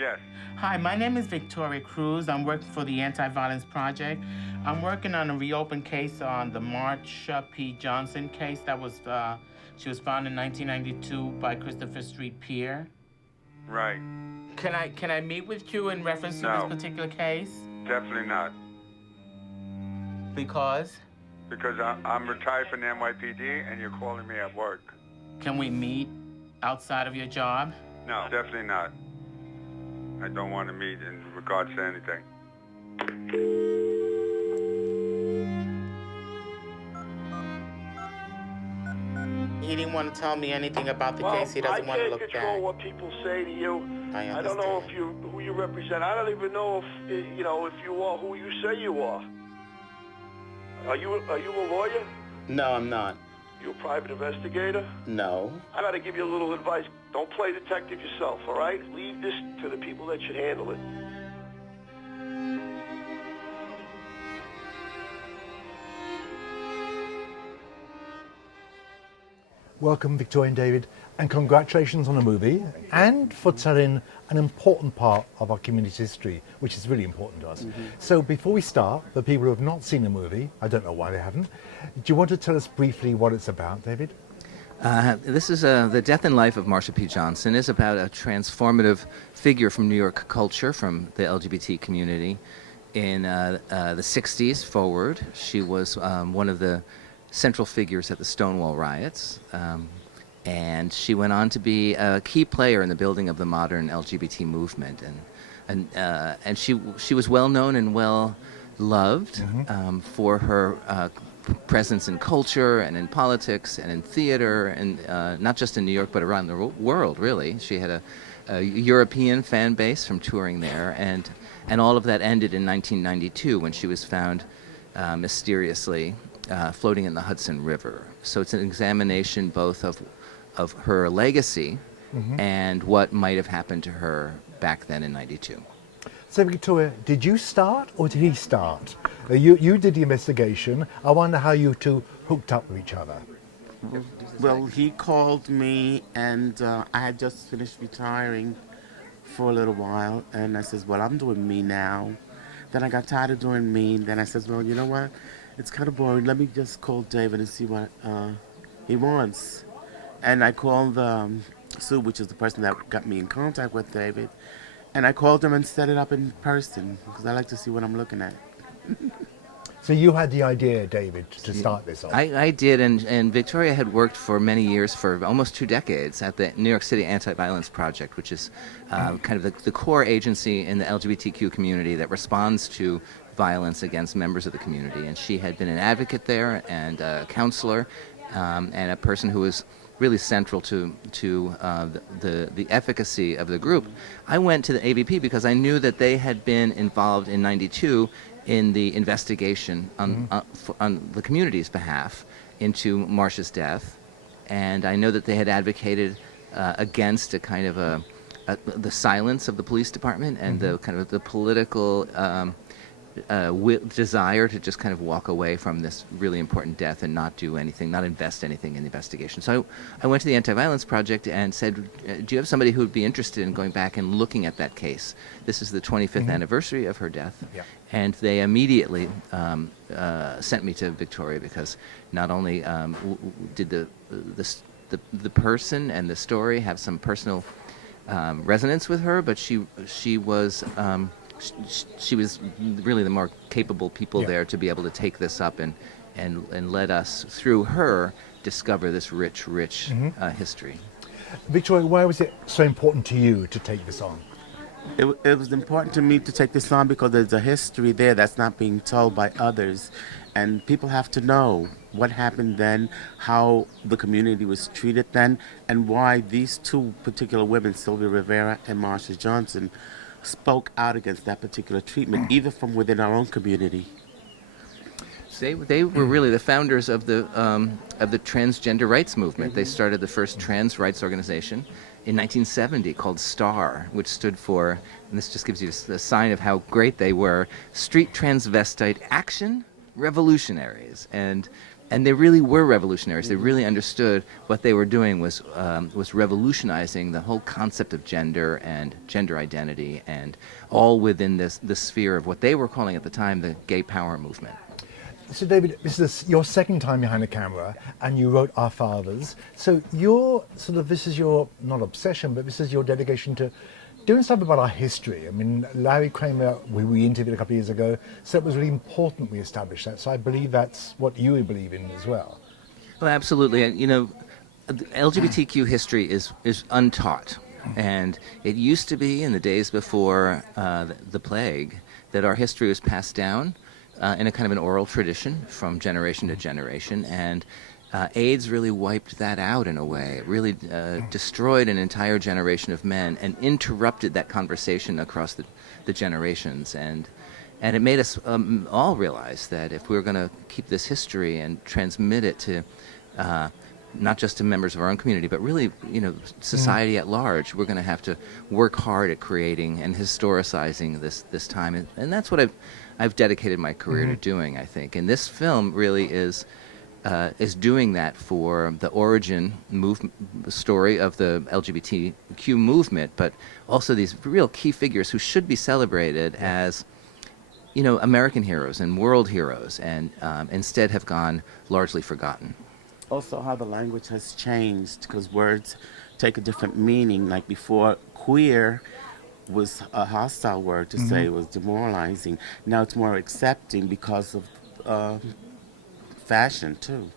Yes. Hi, my name is Victoria Cruz. I'm working for the Anti-Violence Project. I'm working on a reopened case on the Marsha P. Johnson case that was, she was found in 1992 by Christopher Street Pier. Right. Can I meet with you in reference to this particular case? Definitely not. Because? Because I'm retired from the NYPD and you're calling me at work. Can we meet outside of your job? No, definitely not. I don't want to meet in regards to anything. He didn't want to tell me anything about the case. He doesn't want to look back. I can't control what people say to you. I don't know if who you represent. I don't even know if if you are who you say you are. Are you a lawyer? No, I'm not. You a private investigator? No. I got to give you a little advice. Don't play detective yourself, all right? Leave this to the people that should handle it. Welcome, Victoria and David, and congratulations on the movie and for telling an important part of our community's history, which is really important to us. So before we start, the people who have not seen the movie, I don't know why they haven't, do you want to tell us briefly what it's about, David? This is the death and life of Marsha P. Johnson is about a transformative figure from New York culture, from the LGBT community. In the 60s forward, she was one of the central figures at the Stonewall riots, and she went on to be a key player in the building of the modern LGBT movement. And she was well known and well loved for her presence in culture and in politics and in theater, and not just in New York but around the world, really. She had a European fan base from touring there, and all of that ended in 1992 when she was found mysteriously floating in the Hudson River. So it's an examination both of her legacy and what might have happened to her back then in 92. So Victoria, did you start or did he start? You did the investigation. I wonder how you two hooked up with each other. Well, he called me, and I had just finished retiring for a little while, and I says, well, I'm doing me now. Then I got tired of doing me, and then I says, well, you know what? It's kind of boring. Let me just call David and see what he wants. And I called Sue, which is the person that got me in contact with David, and I called him and set it up in person because I like to see what I'm looking at. So you had the idea, David, to start this off? I did, and Victoria had worked for many years, for almost 2 decades, at the New York City Anti-Violence Project, which is kind of the core agency in the LGBTQ community that responds to violence against members of the community. And she had been an advocate there and a counselor and a person who was really central to the efficacy of the group. I went to the AVP because I knew that they had been involved in 92 in the investigation on the community's behalf into Marsha's death, and I know that they had advocated against a kind of the silence of the police department and the kind of the political desire to just kind of walk away from this really important death and not do anything, not invest anything in the investigation. So I went to the Anti-Violence Project and said, do you have somebody who would be interested in going back and looking at that case? This is the 25th anniversary of her death. Yeah. And they immediately sent me to Victoria because not only did the person and the story have some personal resonance with her, but she was really the more capable people there to be able to take this up and let us, through her, discover this rich history. Victoria, why was it so important to you to take this on? It was important to me to take this on because there's a history there that's not being told by others. And people have to know what happened then, how the community was treated then, and why these two particular women, Sylvia Rivera and Marsha Johnson, spoke out against that particular treatment, either from within our own community. They were really the founders of the transgender rights movement. They started the first trans rights organization in 1970 called STAR, which stood for, and this just gives you a sign of how great they were, Street Transvestite Action Revolutionaries. And and they really were revolutionaries. They really understood what they were doing was revolutionizing the whole concept of gender and gender identity, and all within the sphere of what they were calling at the time the gay power movement. So David, this is your second time behind the camera, and you wrote Our Fathers. So this is your, not obsession, but this is your dedication to doing stuff about our history. I mean, Larry Kramer, we interviewed a couple of years ago, said it was really important we establish that. So I believe that's what you believe in as well. Well, absolutely. You know, LGBTQ history is untaught. And it used to be in the days before the plague that our history was passed down in a kind of an oral tradition from generation to generation, and AIDS really wiped that out in a way. It really destroyed an entire generation of men and interrupted that conversation across the generations, and it made us all realize that if we were going to keep this history and transmit it to not just to members of our own community, but really, you know, society at large, we're going to have to work hard at creating and historicizing this time, and that's what I've dedicated my career to doing, I think. And this film really is doing that for the origin story of the LGBTQ movement, but also these real key figures who should be celebrated as, you know, American heroes and world heroes, and instead have gone largely forgotten. Also, how the language has changed, because words take a different meaning. Like before, queer was a hostile word to say, it was demoralizing. Now it's more accepting because of fashion too.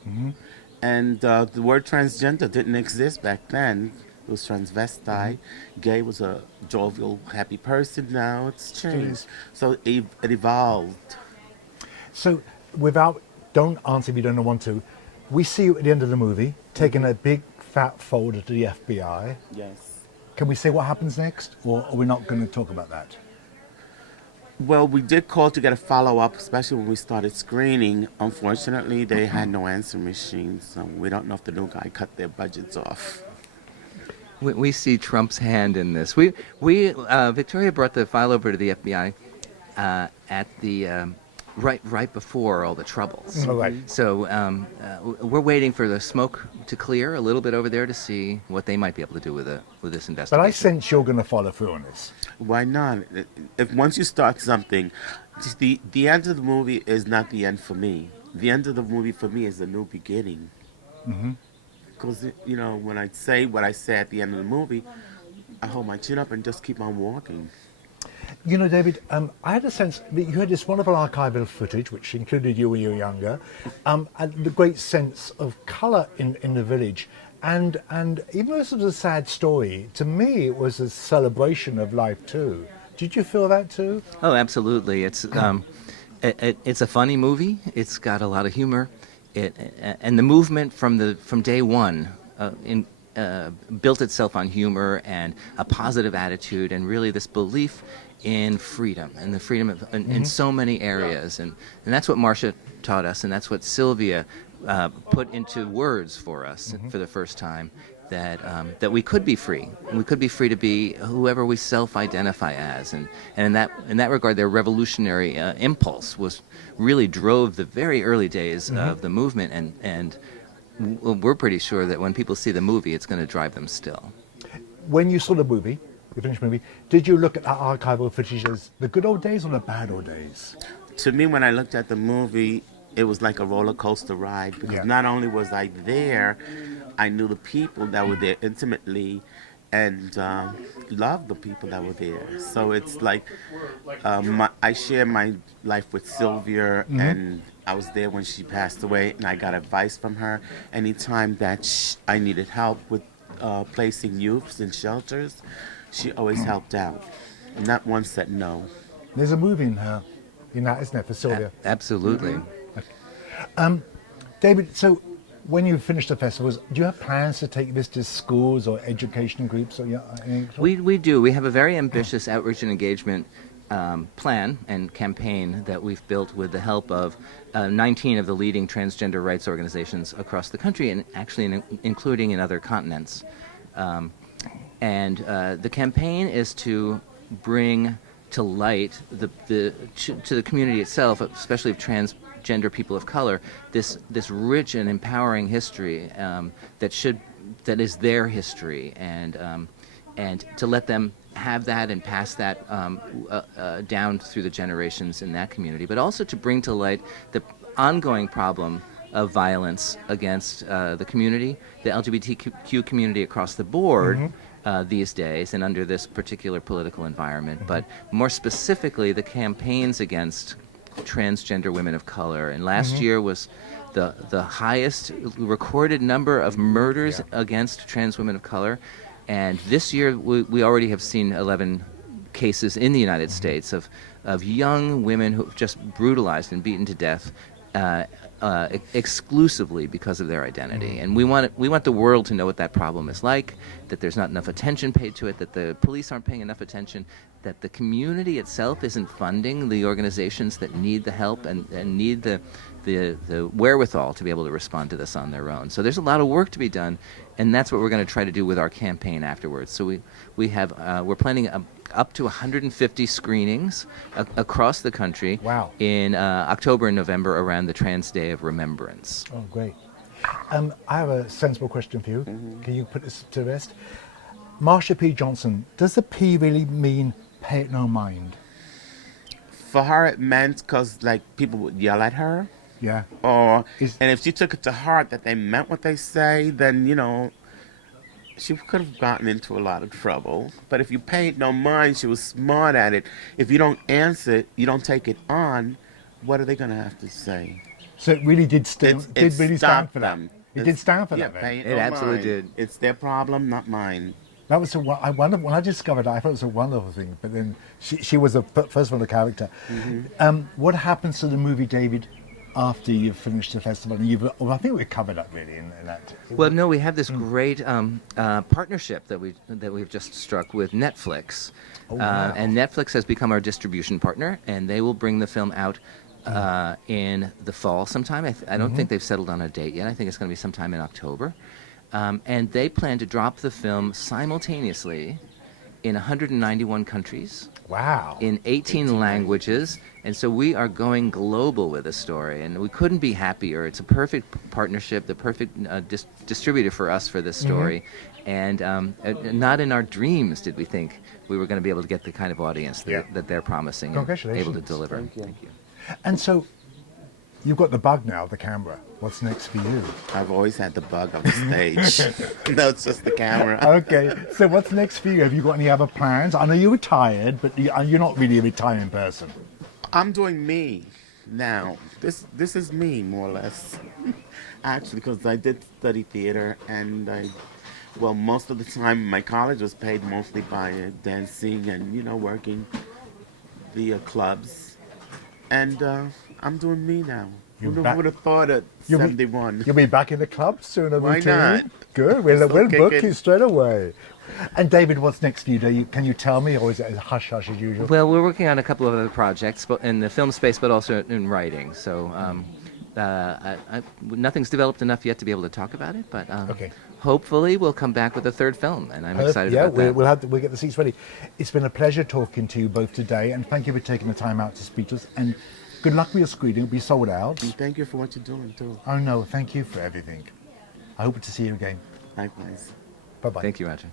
And the word transgender didn't exist back then. It was transvestite. Gay was a jovial, happy person. Now it's changed. So it evolved. So don't answer if you don't want to. We see you at the end of the movie taking a big fat folder to the FBI. Yes. Can we say what happens next, or are we not going to talk about that? Well, we did call to get a follow-up, especially when we started screening. Unfortunately, they had no answering machines, so we don't know if the new guy cut their budgets off. We see Trump's hand in this. Victoria brought the file over to the FBI at the right before all the troubles. Oh, right. So we're waiting for the smoke to clear a little bit over there to see what they might be able to do with this investigation. But I sense you're going to follow through on this. Why not? If once you start something, the end of the movie is not the end for me. The end of the movie for me is a new beginning. Because, you know, when I say what I say at the end of the movie, I hold my chin up and just keep on walking. You know, David, I had a sense that you had this wonderful archival footage, which included you when you were younger, and the great sense of colour in the village. And even though this was a sad story, to me it was a celebration of life too. Did you feel that too? Oh, absolutely. It's a funny movie. It's got a lot of humor. And the movement from day one built itself on humor and a positive attitude, and really this belief in freedom, and the freedom in so many areas, and that's what Marsha taught us, and that's what Sylvia put into words for us for the first time, that we could be free, and we could be free to be whoever we self-identify as, and in that regard, their revolutionary impulse really drove the very early days of the movement, and we're pretty sure that when people see the movie, it's going to drive them still. When you saw the movie, the finished movie, did you look at that archival footage as the good old days or the bad old days? To me, when I looked at the movie, it was like a roller coaster ride, because not only was I there, I knew the people that were there intimately, and loved the people that were there. So it's like I share my life with Sylvia, and I was there when she passed away, and I got advice from her. Anytime that I needed help with placing youths in shelters, she always helped out. Not once said no. There's a movie in that, isn't there, for Sylvia? Absolutely. David, so when you finish the festivals, do you have plans to take this to schools or education groups? Or We do. We have a very ambitious outreach and engagement plan and campaign that we've built with the help of 19 of the leading transgender rights organizations across the country, and actually including in other continents. And the campaign is to bring to light to the community itself, especially of trans transgender people of color this rich and empowering history that is their history, and to let them have that and pass that down through the generations in that community, but also to bring to light the ongoing problem of violence against the community, the LGBTQ community across the board these days and under this particular political environment, but more specifically the campaigns against transgender women of color. And last year was the highest recorded number of murders against trans women of color. And this year, we already have seen 11 cases in the United States of young women who have just brutalized and beaten to death exclusively because of their identity. And we want the world to know what that problem is like, that there's not enough attention paid to it, that the police aren't paying enough attention, that the community itself isn't funding the organizations that need the help and need the wherewithal to be able to respond to this on their own. So there's a lot of work to be done, and that's what we're going to try to do with our campaign afterwards. So we're planning up to 150 screenings across the country in October and November around the Trans Day of Remembrance. Oh, great. I have a sensible question for you. Can you put this to rest? Marsha P. Johnson, does the P really mean pay it no mind? For her, it meant because, like, people would yell at her. Yeah. And if she took it to heart that they meant what they say, then, she could have gotten into a lot of trouble. But if you paid no mind, she was smart at it. If you don't answer it, you don't take it on, what are they going to have to say? So it really did stand for that. It did stand for that. Pay it no absolutely mind. Did. It's their problem, not mine. That was I wonder when I discovered it, I thought it was a wonderful thing. But then she was first of all a character. What happens to the movie, David, after you've finished the festival? And I think we covered that really in that. Well, no, we have this great partnership that we've just struck with Netflix, and Netflix has become our distribution partner, and they will bring the film out in the fall sometime. I don't think they've settled on a date yet. I think it's going to be sometime in October. And they plan to drop the film simultaneously in 191 countries. Wow. In 18 languages. And so we are going global with this story, and we couldn't be happier. It's a perfect partnership, the perfect distributor for us for this story. And not in our dreams did we think we were going to be able to get the kind of audience that they're promising and able to deliver. Thank you. And so you've got the bug now, the camera. What's next for you? I've always had the bug of the stage. No, it's just the camera. Okay, so what's next for you? Have you got any other plans? I know you're retired, but you're not really a retiring person. I'm doing me now. This is me, more or less. Actually, because I did study theater, and most of the time my college was paid mostly by dancing and, working the clubs. And I'm doing me now. Who would have thought at 71? You'll be back in the club soon. Why not? Good. We'll book you straight away. And David, what's next for you? Can you tell me, or is it hush hush as usual? Well, we're working on a couple of other projects in the film space, but also in writing. So nothing's developed enough yet to be able to talk about it, but hopefully we'll come back with a third film, and I'm excited about that. We'll get the seats ready. It's been a pleasure talking to you both today, and thank you for taking the time out to speak to us. And good luck with your screening. It'll be sold out. And thank you for what you're doing, too. Oh, no, thank you for everything. I hope to see you again. Likewise. Bye-bye. Thank you, Roger.